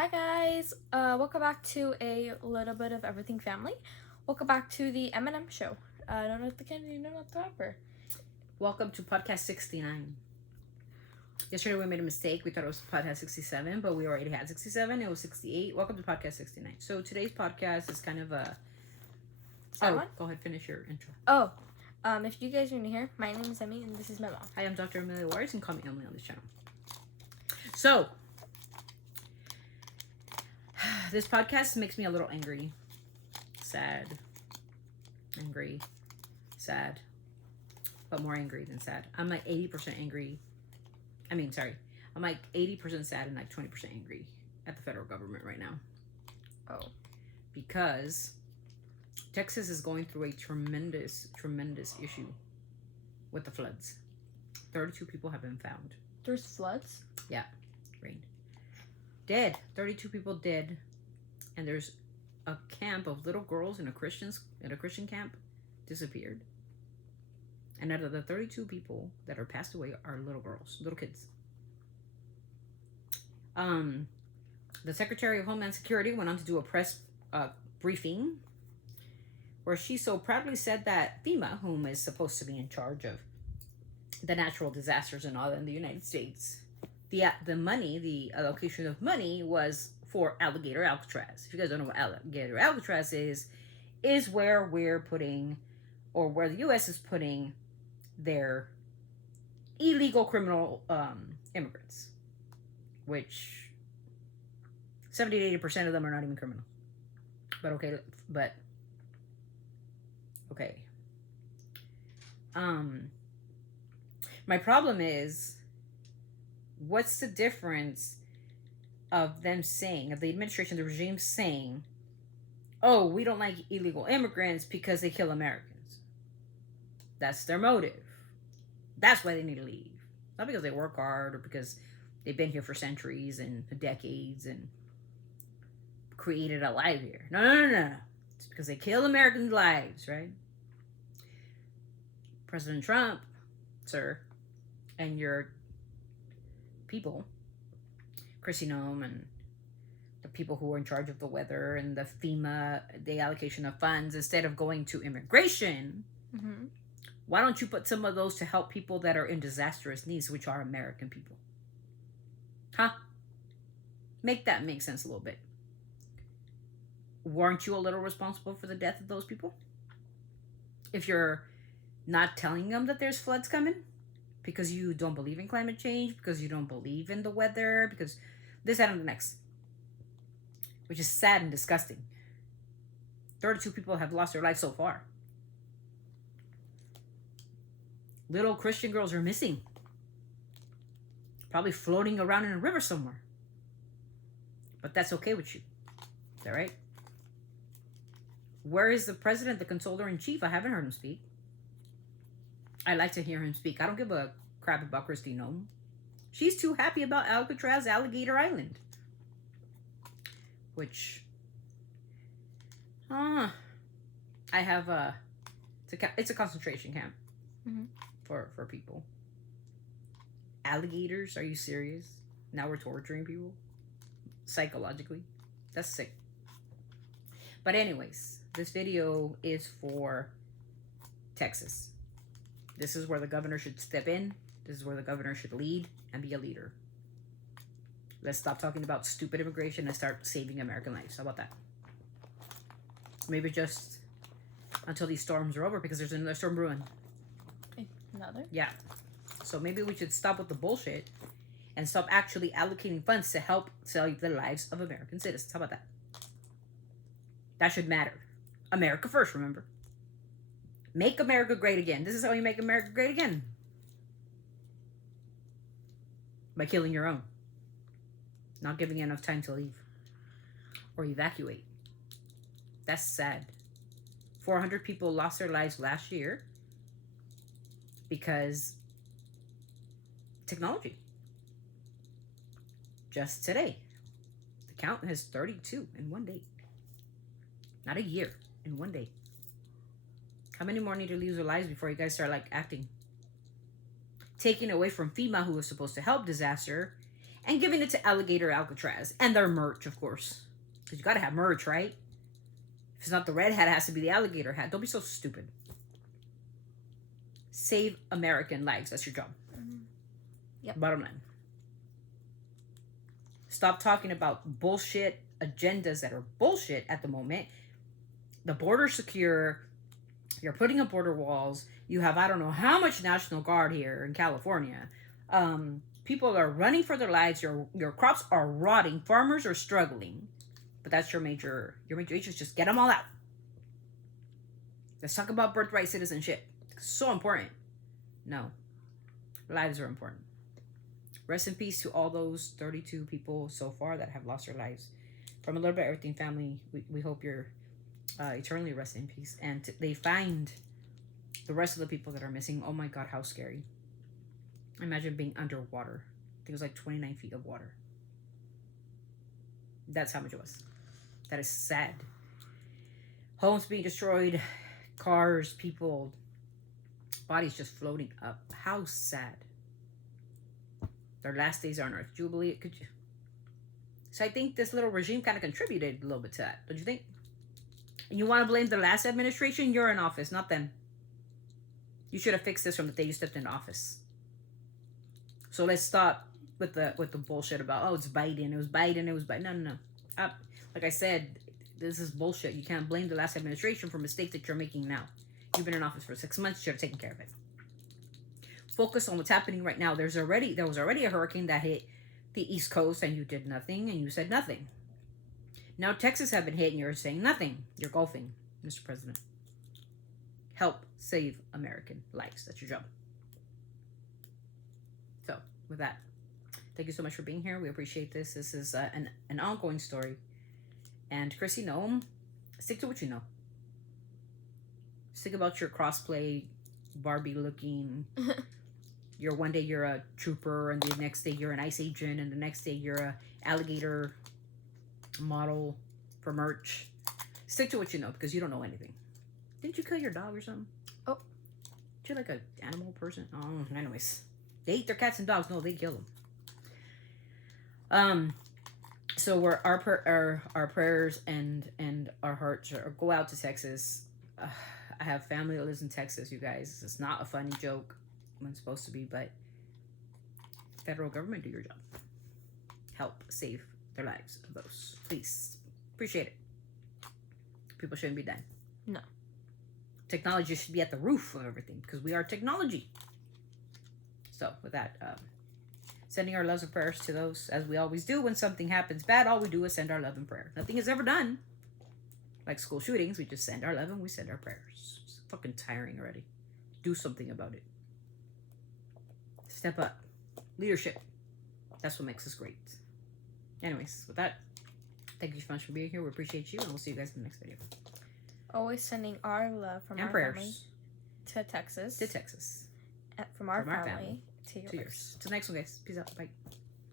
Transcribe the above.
Hi guys, welcome back to a little bit of everything family. Welcome back to the M&M show. No, not the Kennedy, no, not the rapper. Welcome to podcast 69. Yesterday we made a mistake. We thought it was podcast 67, but we already had 67. It was 68. Welcome to podcast 69. So today's podcast is kind of a... Go ahead, finish your intro. If you guys are new here, my name is Emmy and this is my mom. Hi, I'm Dr. Amelia Waters and call me Emily on this channel. So, this podcast makes me a little angry, sad, but more angry than sad. I'm like 80% angry. I'm like 80% sad and like 20% angry at the federal government right now. Oh. Because Texas is going through a tremendous issue with the floods. 32 people have been found. There's floods? Yeah, rain. Dead. 32 people dead. And there's a camp of little girls in a Christian camp disappeared. And out of the 32 people that are passed away are little girls, little kids. The Secretary of Homeland Security went on to do a press briefing where she so proudly said that FEMA, whom is supposed to be in charge of the natural disasters and all in the United States, the allocation of money was for alligator Alcatraz. If you guys don't know what alligator Alcatraz is where we're putting, or where the U.S. is putting their illegal criminal immigrants, which 70 to 80% of them are not even criminal. But okay. My problem is, what's the difference of them saying, of the administration, the regime saying, oh, we don't like illegal immigrants because they kill Americans. That's their motive. That's why they need to leave. Not because they work hard or because they've been here for centuries and decades and created a life here. No. It's because they kill American lives, right? President Trump, sir, and your people, Chrissy Nome, and the people who are in charge of the weather and the FEMA, the allocation of funds, instead of going to immigration, why don't you put some of those to help people that are in disastrous needs, which are American people? Huh? Make that make sense a little bit. Weren't you a little responsible for the death of those people? If you're not telling them that there's floods coming because you don't believe in climate change, because you don't believe in the weather, because this, that, and the next, which is sad and disgusting. 32 people have lost their lives so far. Little Christian girls are missing. Probably floating around in a river somewhere. But that's okay with you. Is that right? Where is the president, the controller-in-chief? I haven't heard him speak. I like to hear him speak. I don't give a crap about Christy Nome. She's too happy about Alcatraz, Alligator Island. Which... I have a... It's a concentration camp. For people. Alligators? Are you serious? Now we're torturing people? Psychologically? That's sick. But anyways, this video is for Texas. This is where the governor should step in. This is where the governor should lead and be a leader. Let's stop talking about stupid immigration and start saving American lives. How about that? Maybe just until these storms are over, because there's another storm brewing. Another? Yeah. So maybe we should stop with the bullshit and stop actually allocating funds to help save the lives of American citizens. How about that? That should matter. America first, remember? Make America great again. This is how you make America great again. By killing your own. Not giving you enough time to leave. Or evacuate. That's sad. 400 people lost their lives last year because technology. Just today, the count has 32 in one day. Not a year, in one day. How many more need to lose their lives before you guys start acting? Taking away from FEMA, who was supposed to help disaster, and giving it to Alligator Alcatraz and their merch, of course. Because you got to have merch, right? If it's not the red hat, it has to be the alligator hat. Don't be so stupid. Save American lives. That's your job. Yep. Bottom line. Stop talking about bullshit agendas that are bullshit at the moment. The border's secure. You're putting up border walls. You have, I don't know how much National Guard here in California. People are running for their lives. Your crops are rotting. Farmers are struggling. But that's your major issue is just get them all out. Let's talk about birthright citizenship. It's so important. No. Lives are important. Rest in peace to all those 32 people so far that have lost their lives. From a Little Bit of Everything family, we hope you're eternally rest in peace. And they find the rest of the people that are missing. Oh my God, how scary. Imagine being underwater. I think it was like 29 feet of water. That's how much it was. That is sad. Homes being destroyed. Cars, people, bodies just floating up. How sad. Their last days on earth. Do you believe it? Could you? So I think this little regime kind of contributed a little bit to that. Don't you think? And you want to blame the last administration? You're in office, not them. You should have fixed this from the day you stepped into office. So let's stop with the bullshit about, oh, it's Biden. It was Biden. No. Like I said, this is bullshit. You can't blame the last administration for mistakes that you're making now. You've been in office for 6 months. You should have taken care of it. Focus on what's happening right now. There was already a hurricane that hit the East Coast and you did nothing and you said nothing. Now Texas have been hit and you're saying nothing. You're golfing, Mr. President. Help save American lives. That's your job. So with that, thank you so much for being here. We appreciate this. This is an ongoing story. And Chrissy, stick to what you know. Stick about your crossplay, Barbie looking. One day you're a trooper, and the next day you're an ICE agent, and the next day you're a alligator model for merch. Stick to what you know because you don't know anything. Didn't you kill your dog or something? Oh, you're like an animal person. Oh, anyways, they eat their cats and dogs. No, they kill them. So our prayers and our hearts go out to Texas. I have family that lives in Texas, you guys. It's not a funny joke when it's supposed to be, but federal government, do your job. Help save their lives of those. Please. Appreciate it. People shouldn't be dead. No. Technology should be at the roof of everything because we are technology. So with that, sending our loves and prayers to those, as we always do when something happens bad. All we do is send our love and prayer. Nothing is ever done. Like school shootings, we just send our love and we send our prayers. It's fucking tiring already. Do something about it. Step up. Leadership. That's what makes us great. Anyways, with that, thank you so much for being here. We appreciate you, and we'll see you guys in the next video. Always sending our love from and our prayers family to Texas. to Texas. From our From our family to yours. To the next one, guys. Peace out. Bye.